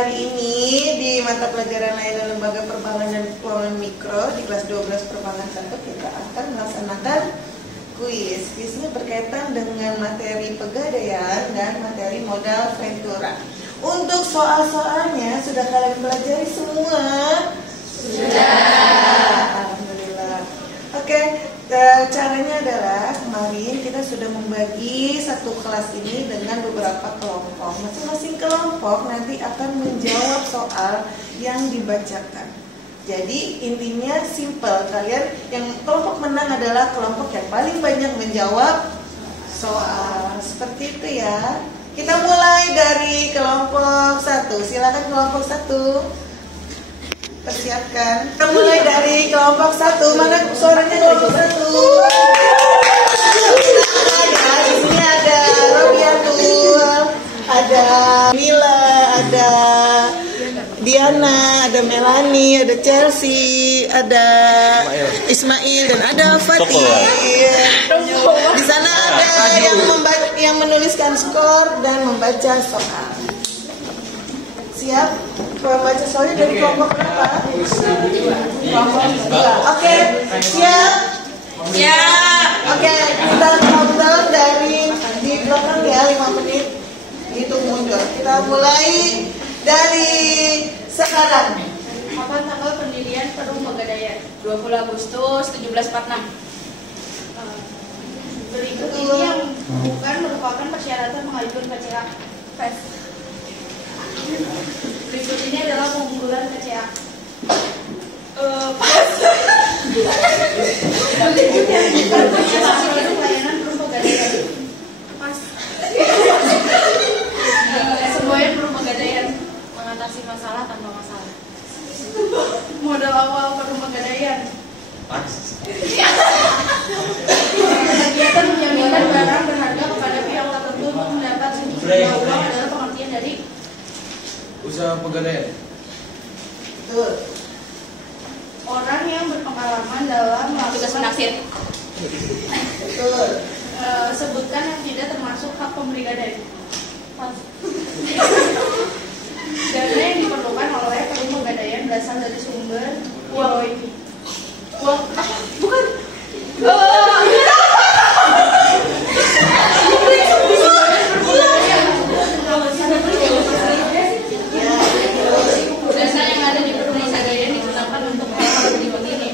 hari ini di mata pelajaran layanan lembaga perbankan dan keuangan mikro di kelas 12 perbankan 1 kita akan melaksanakan kuis. Kuisnya berkaitan dengan materi pegadaian dan materi modal ventura. Untuk soal-soalnya sudah kalian pelajari semua? Sudah. Alhamdulillah. Oke. Caranya adalah kemarin kita sudah membagi satu kelas ini dengan beberapa kelompok. Masing-masing kelompok nanti akan menjawab soal yang dibacakan. Jadi intinya simple, kalian yang kelompok menang adalah kelompok yang paling banyak menjawab soal. Seperti itu ya. Kita mulai dari kelompok 1. Silakan kelompok 1. Persiapkan. Kita mulai dari kelompok 1. Mana suaranya kelompok 1? Ya, di sini ada Robiatul, ada Mila, ada Diana, ada Melanie, ada Chelsea, ada Ismail dan ada Fatih. Di sana ada yang menuliskan skor dan membaca soal. Siap? Membaca soalnya dari kelompok berapa? Kelompok 2. Oke, siap? Siap. Oke, kita countdown dari di belakang ya 5 menit. Hitung mundur. Kita mulai dari sekarang. Kapan tanggal pendirian Perum Pegadaian? 20 Agustus 1746. Berikut ini yang bukan merupakan persyaratan mengajukan KCA. Berikut ini adalah keunggulan KCA. Pas. Berikut yang bukan persyaratan pelayanan Perum Pegadaian. Pas. Semboyan Perum Pegadaian. Mengatasi masalah tanpa masalah. Modal awal Perum Pegadaian. Pas. Kegiatan menjaminkan barang berharga kepada pihak tertentu untuk mendapat sejumlah uang adalah pengertian dari Usaha pegadaian. Betul. orang yang berpengalaman dalam tugas menaksir. Betul. Sebutkan yang tidak termasuk hak pemberi gadai. Dana yang diperlukan oleh Perum Pegadaian berasal dari sumber uang. Uang bukan. Dana yang ada di Perum Pegadaian digunakan untuk hal-hal begini.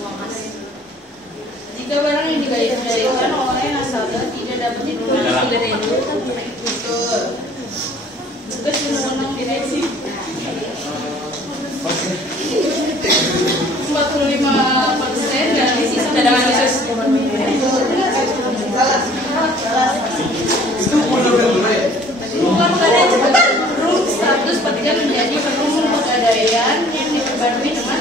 Uang kas. Jika barang yang digadaikan oleh nasabah tidak dapat diperoleh di gadaian, Betul. tugas undang-undang direksi 45% dan sisa cadangan khusus. Bukan pegadaian cepetan. Perum status petikan menjadi Perum Pegadaian yang diperbarui dengan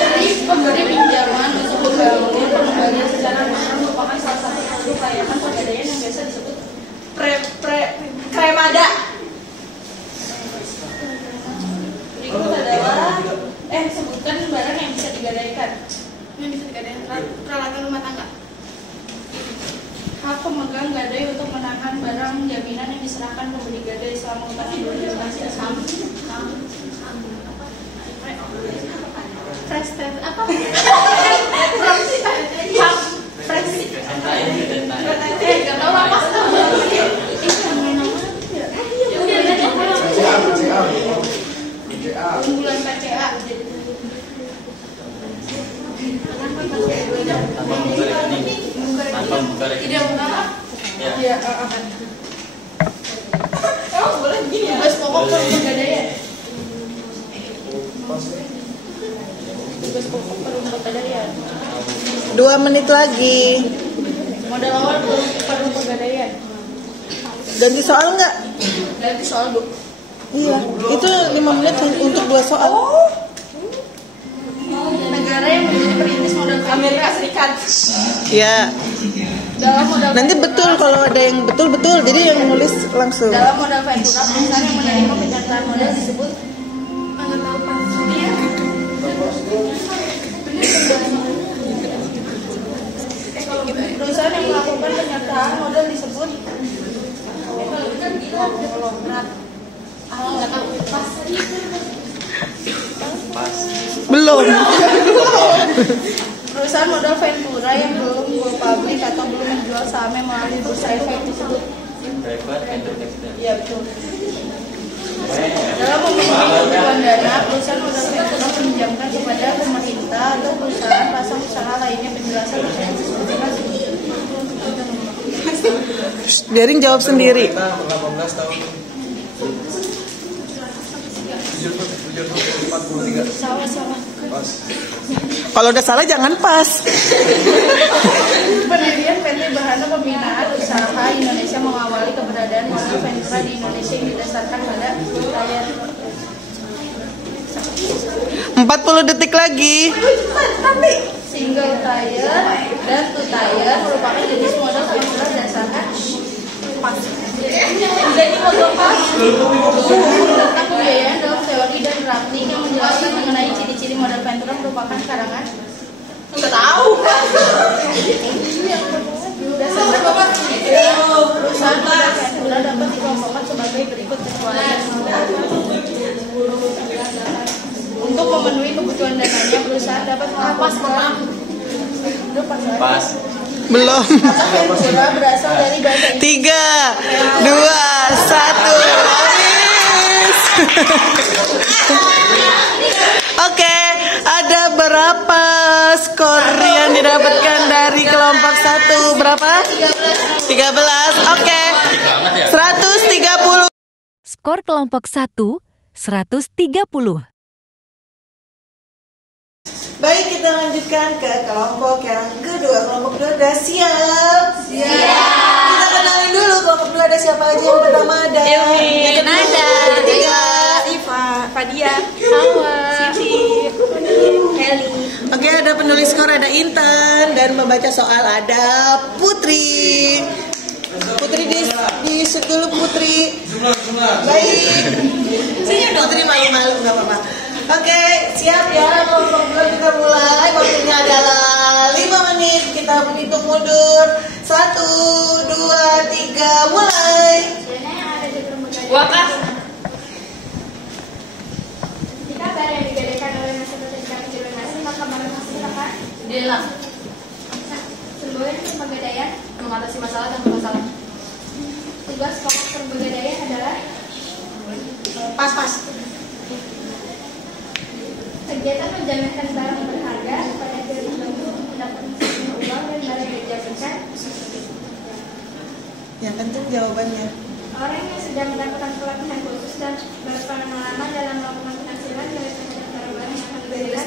dari pemberi pinjaman untuk membangun pengembalian secara besar merupakan salah satu produk layanan pegadaian yang biasa disebut kremada. Berikut adalah sebutkan barang yang bisa digadaikan. Yang bisa digadaikan peralatan rumah tangga. Hak pemegang gadai untuk menahan barang jaminan yang diserahkan pemberi gadai selama utang berdurasi prestet apa? Unggulan KCA. Tidak mengapa? Iya. Oh boleh gini ya? Tugas pokok Perum Pegadaian. Tugas pokok Perum Pegadaian. 2 menit lagi. Modal awal Perum Pegadaian. Ganti soal nggak? Ganti soal Bu. Iya. Itu 5 menit untuk 2 soal. Negara yang menjadi perintis modal Amerika Serikat. Ya. Dalam modal Nanti betul kalau ada yang betul-betul. Jadi yang nulis langsung. dalam modal ventura perusahaan yang menerima penyertaan modal disebut perusahaan yang melakukan penyertaan modal disebut belum berat. Belum. Perusahaan modal Ventura yang belum go public atau belum menjual sahamnya melalui bursa efek disebut Private Venture. iya betul. Dalam memenuhi kebutuhan dana, perusahaan modal Ventura meminjamkan kepada pemerintah atau perusahaan pasang usaha lainnya. Penjelasan Biarin jawab sendiri. 18 tahun. 43. Sama-sama. Pas. Kalau udah salah jangan pas. Pendirian PT Bahana Pembinaan Usaha Indonesia mengawali keberadaan modal Ventura di Indonesia yang didasarkan pada layar 40 detik lagi. single tire dan two tire merupakan jenis modal Ventura berdasarkan jadi modal pas tentang pembiayaan dalam teori dan praktik yang menjelaskan mengenai ciri-ciri modal Ventura merupakan karangan nggak tahu dasarnya bapak perusahaan modal Ventura dapat dikelompokkan sebagai berikut kecuali untuk memenuhi kebutuhan dananya perusahaan dapat melapas Pas. Belum. Ventura berasal dari bahasa Inggris 3, 2, 1. Habis. Oke, ada berapa skor yang didapatkan dari kelompok 1? Berapa? 13. Oke. 130. Skor kelompok 1, 130. Baik, kita lanjutkan ke kelompok yang kedua. Kelompok kedua udah siap? Siap. Kita kenalin dulu kelompok kedua ada siapa aja. Yang pertama ada Ewi, Nada, yang ketiga Iva, Fadia, Hawa, Siti, Heli. Oke, ada penulis skor, ada Intan, dan membaca soal ada Putri. Putri di dulu Putri. Baik. Putri malu-malu nggak apa-apa. Oke, siap ya. Kelompok dua kita mulai. Waktunya adalah 5 menit. Kita hitung mundur. 1, 2, 3, mulai. Wakaf. Jika barang yang digadaikan oleh nasabah tidak dilunasi, maka barang tersebut akan Dilelang semboyan untuk pegadaian. mengatasi masalah dan masalah. Tugas pokok pegadaian adalah Pas. kegiatan menjaminkan barang berharga pada pihak untuk mendapat uang dan barang yang dijadikan. Yang penting jawabannya. Orang yang sudah mendapatkan pelatihan khusus dan berpengalaman dalam melakukan penghasilan dari barang-barang yang akan diberikan.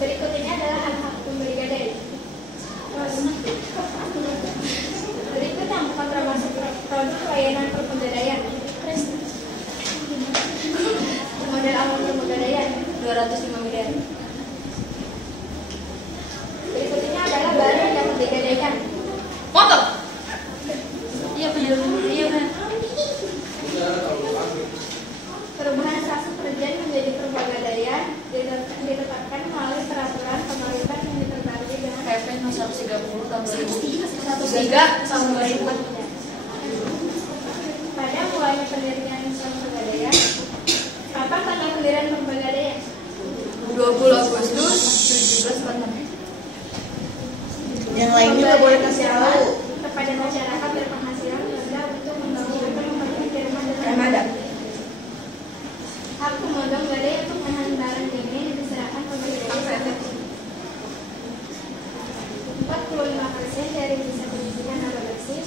Berikut ini adalah hak-hak pembeli gadai. Berikut yang bukan termasuk produk layanan perpegadaian. Modal awal perpegadaian 205 miliar. berikut ini adalah barang yang dapat digadaikan. Motor. Iya benar. Iya benar. Perubahan status pekerjaan menjadi perpegadaian ditetapkan melalui peraturan pemerintah yang diterbitkan dengan PP nomor 130 tahun 2003 tahun 2004. pada mulanya pendirian perpegadaian. Kapan tanggal pendirian perpegadaian? 20 Agustus 1746. Yang lain juga boleh kasih tahu. Kepada masyarakat berpenghasilan rendah untuk membangun atau memperbaiki rumah dengan Armada. hak pemegang gadai untuk menahan barang ini diserahkan pegadaian. 45% dari sisa pengisian laba bersih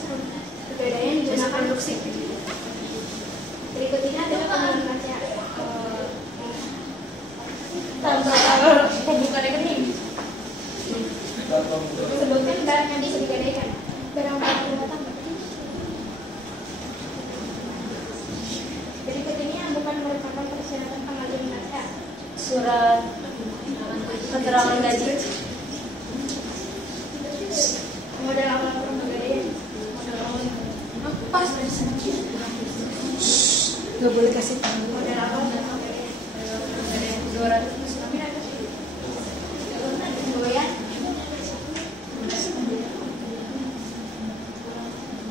pegadaian digunakan produksi. Berikut ini adalah pembagian baca Pembuka rekening. sebutkan barang yang bisa digadaikan. Barang-barang rumah tangga. Berikut ini yang bukan merupakan persyaratan pengajuan naskah. Surat keterangan gaji. Modal awal perpegadaian. Pas. Gak boleh kasih tahu. Modal awal perpegadaian. 200. Semboyan.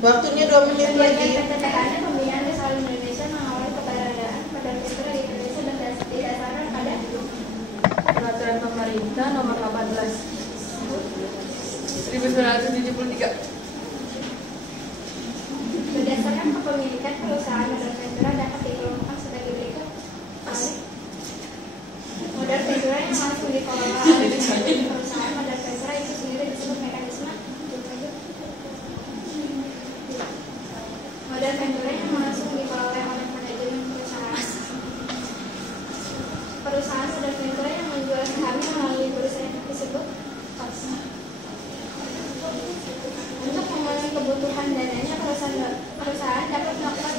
Waktunya 2 menit lagi. PTTH-nya pembinaan Desa Indonesia mengawali keberadaan modal ventura di Indonesia berdasarkan pada Peraturan Pemerintah Nomor 18 1973. berdasarkan kepemilikan perusahaan modal ventura dapat dikelompokkan sebagai berikut. Modal ventura yang langsung dikelola oleh perusahaan modal ventura itu sendiri disebut mekanisme. Modal ventura yang langsung dikelola oleh manajemen perusahaan. Perusahaan modal ventura yang menjual sahamnya melalui bursa efek disebut cost. Untuk memenuhi kebutuhan dananya, perusahaan dapat melakukan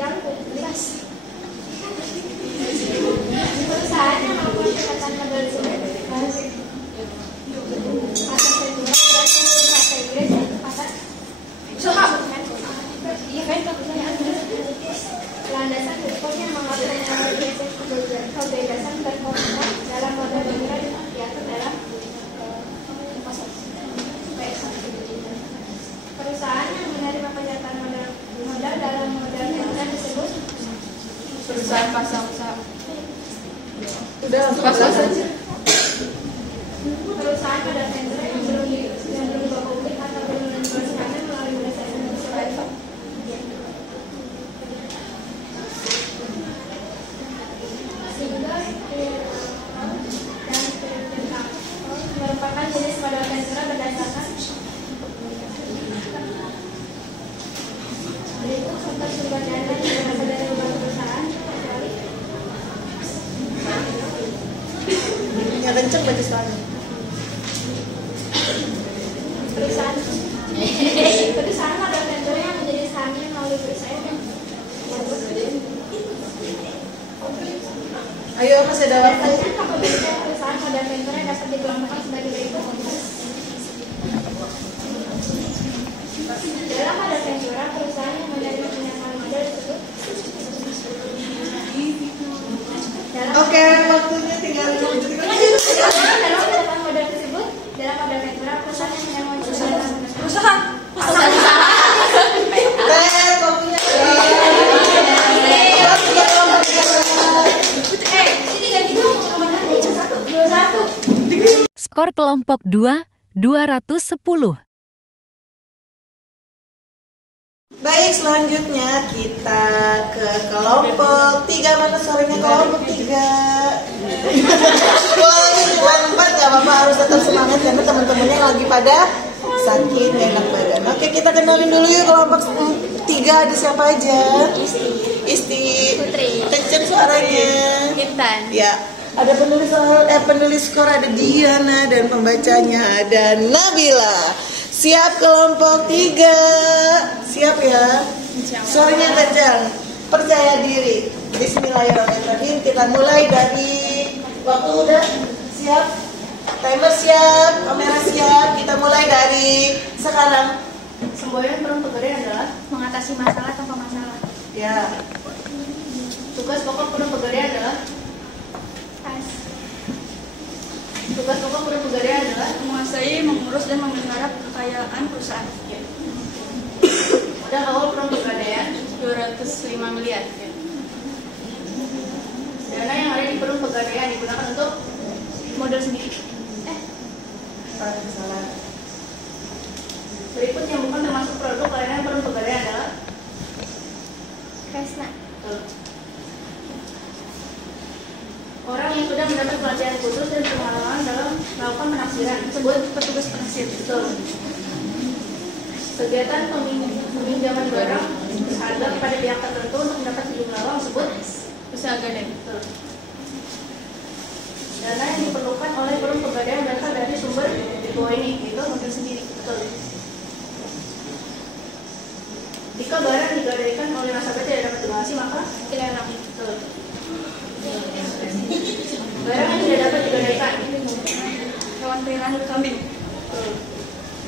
yang bebas. Perusahaan yang melakukan pendekatan modal tersebut pasar ventura bahasa Inggris pasar landasan hukum yang mengatur kebebasan berkomentar dalam modal ventura diatur dalam perusahaan yang menerima penyertaan modal dalam modal ventura disebut Perusahaan pasang usaha. Udah langsung Pasang saja. saja. perusahaan modal ventura yang belum go publik atau belum menjual sahamnya melalui bursa efek. Merupakan jenis modal ventura berdasarkan berikut sumber dana yang berasal dari beberapa perusahaan kecuali Yang kenceng baju sekarang. perusahaan modal ventura yang menjadi sahamnya melalui bursa efek. Ayo masih ada waktu. Berdasarkan kepemilikan perusahaan modal ventura yang dapat dikelompokkan sebagai berikut. Dalam modal ventura, perusahaan yang menerima penyertaan modal disebut. Oke, waktunya tinggal 5 menit lagi. Dalam penyertaan modal tersebut, dalam modal ventura, perusahaan yang menerima Usaha. Waktunya. Skor kelompok 2, 210. Baik, selanjutnya kita ke kelompok 3. Mana suaranya kelompok 3? Boleh cuma 4, gak apa-apa, harus tetap semangat karena teman-temannya lagi pada sakit, gak enak badan. Oke, kita kenalin dulu yuk kelompok 3. Ada siapa aja? Isti. Putri. Kenceng suaranya. Intan. Ya, ada penulis skor ada Diana dan pembacanya ada Nabila. Siap kelompok 3. Siap ya? Suaranya kencang. Percaya diri. Bismillahirrahmanirrahim. Kita mulai dari waktu udah siap. Timer siap, kamera siap. Kita mulai dari sekarang. Semboyan perum pegadaian adalah mengatasi masalah tanpa masalah. Ya. Tugas pokok perum pegadaian adalah Tugas pokok perum pegadaian adalah Menguasai, mengurus, dan memelihara kekayaan perusahaan. modal awal perum pegadaian 205 miliar. dana yang ada di perum pegadaian digunakan untuk Modal sendiri. Salah. berikut yang bukan termasuk produk layanan perum pegadaian adalah Kresna. orang yang sudah mendapat pelatihan khusus dan pengalaman dalam melakukan penafsiran disebut petugas penafsir. Betul. Kegiatan peminjaman barang berharga kepada pihak tertentu untuk mendapat sejumlah uang disebut Usaha gadai. betul. Dana yang diperlukan oleh perum pegadaian berasal dari sumber di bawah ini, yaitu modal sendiri. Betul. Jika barang digadaikan oleh nasabah tidak dapat donasi, maka tidak enak. Betul. Barang yang tidak dapat digadaikan. Hewan peliharaan kambing. Betul.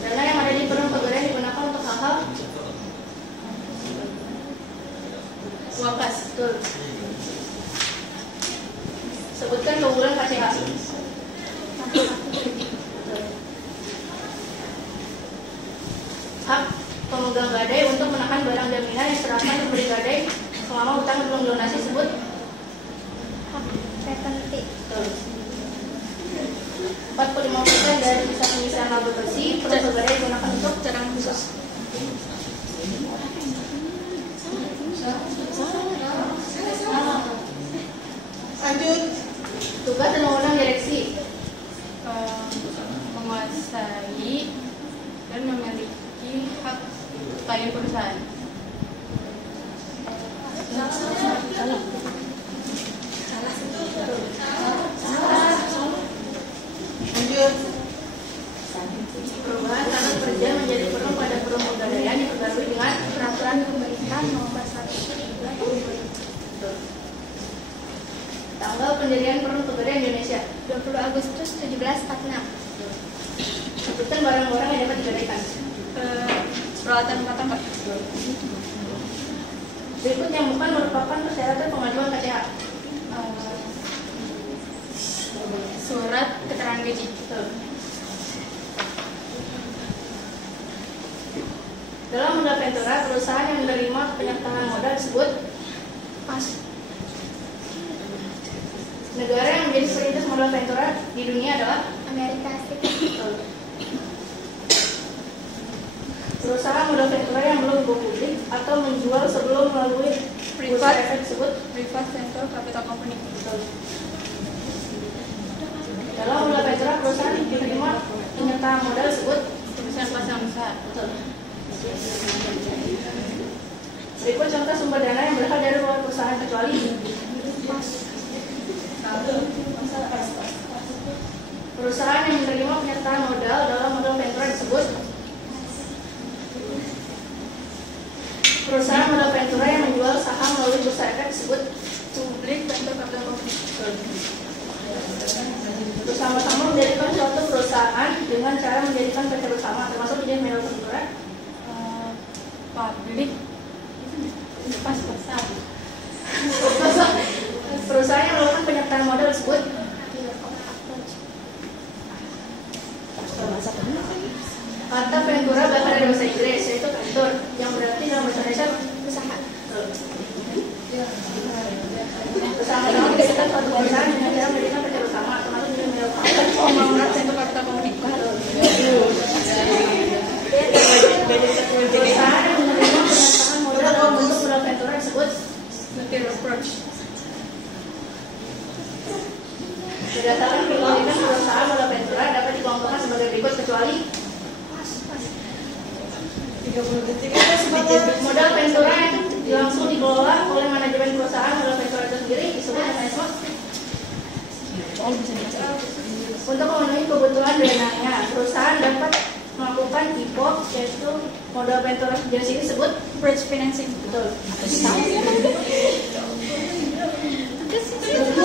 Dana yang ada di perum pegadaian digunakan untuk hal-hal Uang kas. betul. Sebutkan keunggulan KCH. Hak pemegang gadai untuk menekan barang jaminan yang diserahkan pemberi gadai selama utang belum dilunasi sebut hak retensi. 45% dari sisa penyisihan laba bersih perusahaan gadai digunakan untuk cadangan khusus. Lanjut. Tugas dan wewenang direksi menguasai dan memiliki hak klien perusahaan. Lanjut. perubahan tanah kerja menjadi perum pada perum pegadaian yang diperbarui dengan Peraturan pemerintah nomor 1 tahun 2000. tanggal pendirian perum pegadaian Indonesia. 20 Agustus 1746. Sebutkan barang-barang yang dapat digadaikan. Peralatan rumah tangga. Berikut yang bukan merupakan persyaratan pengajuan KCH. Surat keterangan gaji. Dalam modal ventura, perusahaan yang menerima penyertaan modal disebut Pas. negara yang menjadi perintis modal ventura di dunia adalah Amerika Serikat. perusahaan modal ventura yang belum go publik atau menjual sebelum melalui bursa efek disebut Privat Sector Capital Company. dalam modal ventura perusahaan yang menerima penyertaan modal disebut Perusahaan pasang besar. berikut contoh sumber dana yang berasal dari luar perusahaan kecuali perusahaan yang menerima penyertaan modal dalam modal ventura disebut perusahaan modal ventura yang menjual saham melalui bursa efek disebut Public Sector Capital Company. bersama-sama menjadikan suatu perusahaan dengan cara menjadikan PT bersama termasuk jenis modal ventura Public pas-pasan. perusahaan yang melakukan penyertaan modal disebut kata ventura berasal dari bahasa Inggris yaitu venture yang berarti dalam bahasa Indonesia Usaha. bersama-sama menjadikan suatu perusahaan dengan cara menjadikan PT bersama termasuk jenis modal ventura Pembangunan Sector Capital Company. perusahaan yang menerima penyertaan modal dalam bentuk modal ventura disebut Material Approach. berdasarkan kepemilikan perusahaan modal ventura dapat dikelompokkan sebagai berikut kecuali 30 detik aja sebentar. modal ventura yang langsung dikelola oleh manajemen perusahaan modal ventura itu sendiri disebut mekanisme untuk memenuhi kebutuhan dananya perusahaan dapat melakukan IPO yaitu modal ventura jenis ini disebut Bridge Financing. betul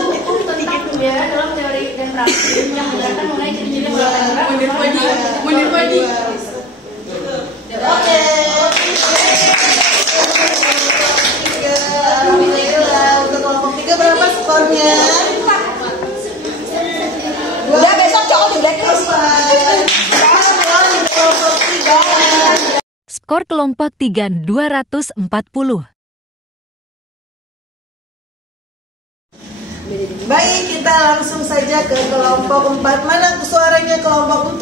buku tentang pembiayaan dalam teori dan praktik yang menjelaskan mengenai ciri-ciri modal ventura Munir Padi. Oke. Alhamdulillah untuk kelompok 3 berapa skornya? Udah besok cowok di blacklist. Skor di kelompok 3. Skor kelompok 3 240. Baik, kita langsung saja ke kelompok 4. Mana suaranya kelompok 4?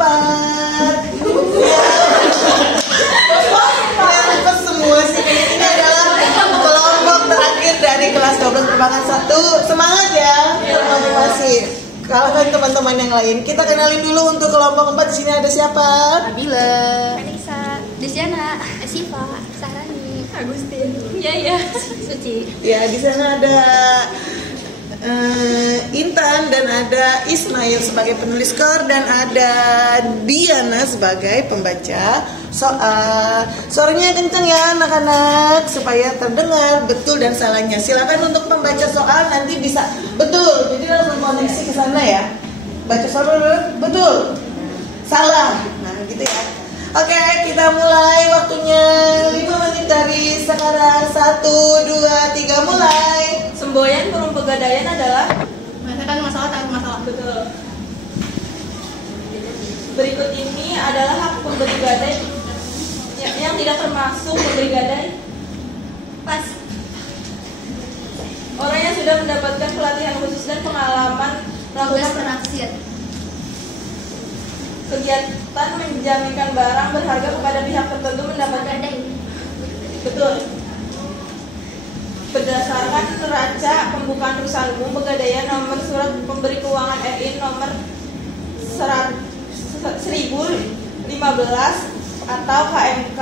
Kenapa semua sih? Ini adalah kelompok terakhir dari kelas 12 perbankan 1. Semangat ya, termotivasi. Kalahkan teman-teman yang lain. Kita kenalin dulu untuk kelompok 4. Di sini ada siapa? Nabila. Anissa. Desiana. Siva. Sarani. Agustin. Iya. Suci. Ya, di sana ada Intan dan ada Ismail sebagai penulis skor dan ada Diana sebagai pembaca soal. Suaranya kenceng ya anak-anak supaya terdengar betul dan salahnya. Silakan untuk pembaca soal nanti bisa betul. Jadi langsung koneksi ke sana ya. Baca soal betul. Salah. Nah, gitu ya. Oke, kita mulai waktunya 5 menit dari sekarang. 1, 2, 3 mulai. Semboyan perum pegadaian adalah menyelesaikan masalah tanpa masalah betul. Berikut ini adalah hak pemberi gadai. Ya, yang tidak termasuk pemberi gadai? Pas. Orang yang sudah mendapatkan pelatihan khusus dan pengalaman Tugas melakukan penaksir. kegiatan menjaminkan barang berharga kepada pihak tertentu mendapatkan. Gadai. Betul. Berdasarkan neraca pembukaan perusahaan umum Pegadaian nomor surat pemberi keuangan RI nomor 1015 atau KMK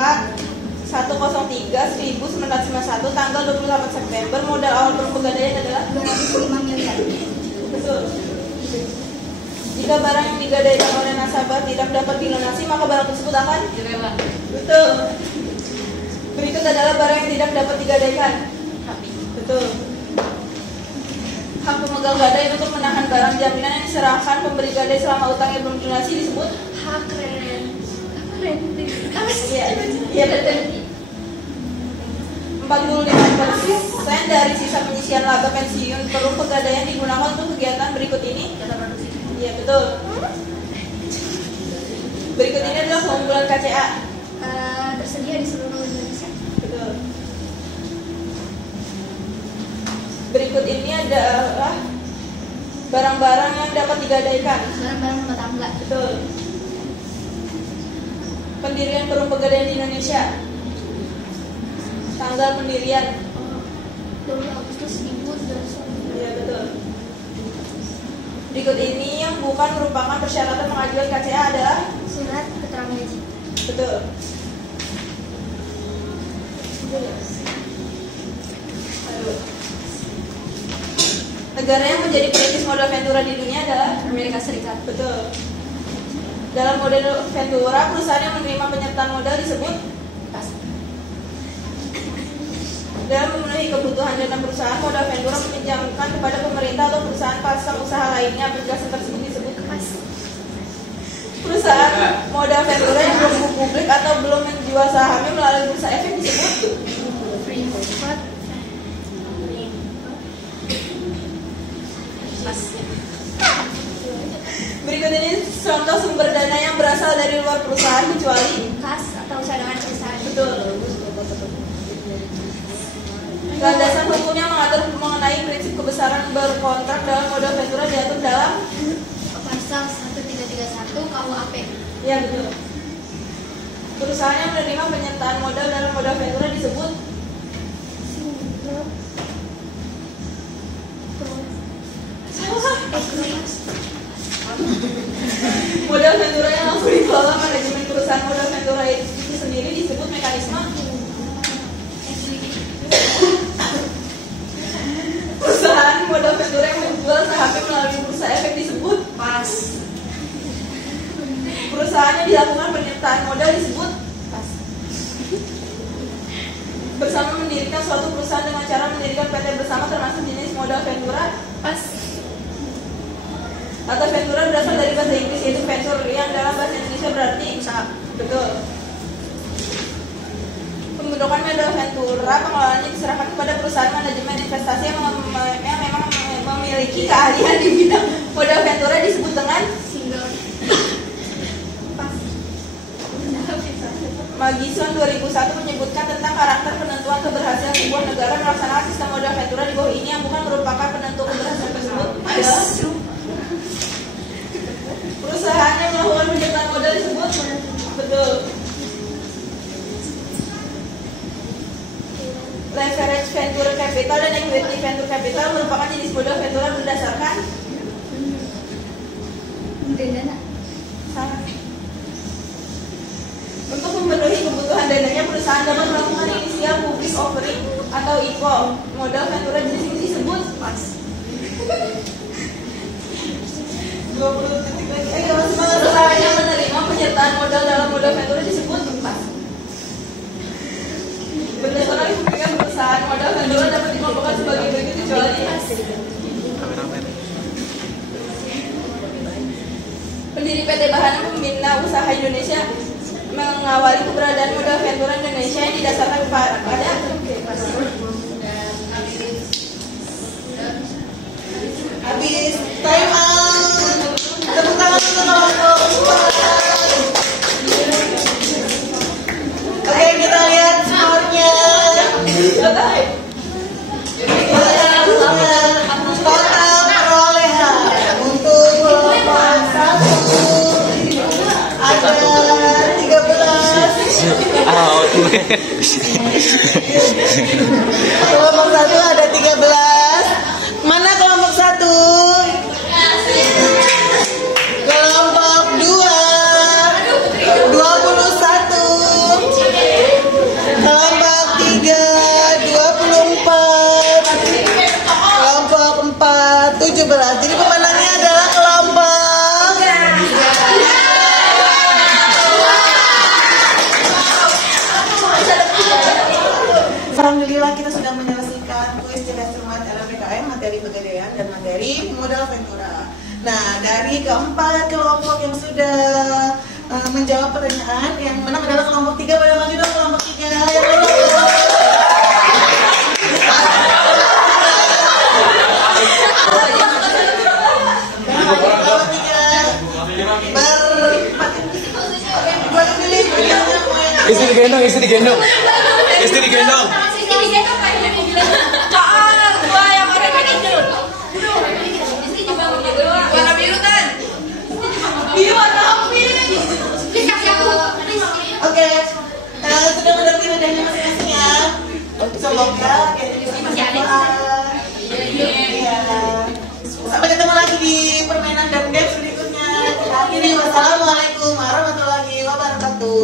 103/1991 tanggal 28 September modal awal Pegadaian adalah 205 miliar. betul. Jika barang yang digadaikan oleh nasabah tidak dapat dilunasi maka barang tersebut akan Dilelang. betul. Berikut adalah barang yang tidak dapat digadaikan. Betul. Hak pemegang gadai untuk menahan barang jaminan yang diserahkan pemberi gadai selama utangnya belum dilunasi disebut Hak renting. iya betul. 45% dari sisa penyisian laba pensiun perum Pegadaian digunakan untuk kegiatan berikut ini. Data produksi. Iya betul. Berikut ini adalah keunggulan KCA. Tersedia di seluruh Indonesia. Betul. Berikut ini adalah barang-barang yang dapat digadaikan. Barang-barang rumah tangga. Betul. Pendirian Perum Pegadaian di Indonesia. Tanggal pendirian. 20 Agustus 1900. Iya betul. Berikut ini yang bukan merupakan persyaratan pengajuan KCA adalah Surat keterangan gaji. betul. Aduh. Negara yang menjadi perintis modal Ventura di dunia adalah Amerika Serikat. betul. Dalam model Ventura, perusahaan yang menerima penyertaan modal disebut Pas. dalam memenuhi kebutuhan dana perusahaan, modal Ventura meminjamkan kepada pemerintah atau perusahaan pasang usaha lainnya. Penjelasan tersebut disebut Pas. perusahaan modal Ventura yang belum go publik atau belum menjual sahamnya melalui bursa efek disebut Free float. Pas. berikut ini contoh sumber dana yang berasal dari luar perusahaan kecuali Kas atau cadangan perusahaan. betul. Landasan hukumnya mengatur mengenai prinsip kebesaran berkontrak dalam modal Ventura diatur dalam Pasal 1331 KUHP. ya betul. Perusahaan yang menerima penyertaan modal dalam modal Ventura disebut modal Ventura yang langsung dikelola manajemen perusahaan modal Ventura itu sendiri disebut mekanisme. Perusahaan modal Ventura yang menjual sahamnya melalui bursa efek disebut Pas. perusahaan yang dilakukan penyertaan modal disebut Pas. bersama mendirikan suatu perusahaan dengan cara mendirikan PT bersama termasuk jenis modal Ventura. Pas. Atau Ventura berasal dari bahasa Inggris yaitu venture yang dalam bahasa Indonesia berarti Usaha. betul. Pembentukan modal Ventura pengelolaannya diserahkan kepada perusahaan manajemen investasi yang memang memiliki keahlian di bidang modal Ventura disebut dengan Single. Magison 2001 menyebutkan tentang karakter penentuan keberhasilan sebuah negara melaksanakan sistem modal Ventura di bawah ini yang bukan merupakan penentu keberhasilan tersebut adalah perusahaan yang melakukan penyertaan modal disebut betul. Leverage venture capital dan equity venture capital merupakan jenis modal Ventura berdasarkan Dana. salah. Untuk memenuhi kebutuhan dananya, perusahaan dapat melakukan inisial public offering atau IPO. Modal Ventura jenis ini disebut pas. 20 detik lagi. Perusahaan yang menerima penyertaan modal dalam modal Ventura disebut pas. Berdasarkan kepentingan perusahaan, modal Ventura dapat dikelompokkan sebagai berikut kecuali pendiri PT Bahan Pembina Usaha Indonesia mengawali keberadaan modal Ventura Indonesia yang didasarkan pada Habis time out. Tepuk tangan dulu. Oke, Kelompok 1 ada 13. Mana kelompok 1? Kelompok 2 21. Kelompok 3 24. Kelompok 4 17. Jadi pemenangnya adalah kelompok Alhamdulillah kita sudah menyelesaikan kuis cerdas cermat LMPKM, materi pegadaian dan materi modal Ventura. Nah, dari keempat kelompok yang sudah menjawab pertanyaan, yang menang adalah kelompok 3. Pada maju dong kelompok 3. Yang Istri digendong, istri digendong. Istri digendong. Oke, sudah mendampingi adanya masing-masing ya. Semoga sampai ketemu lagi di permainan dan games berikutnya. Akhirnya wassalamualaikum warahmatullahi wabarakatuh.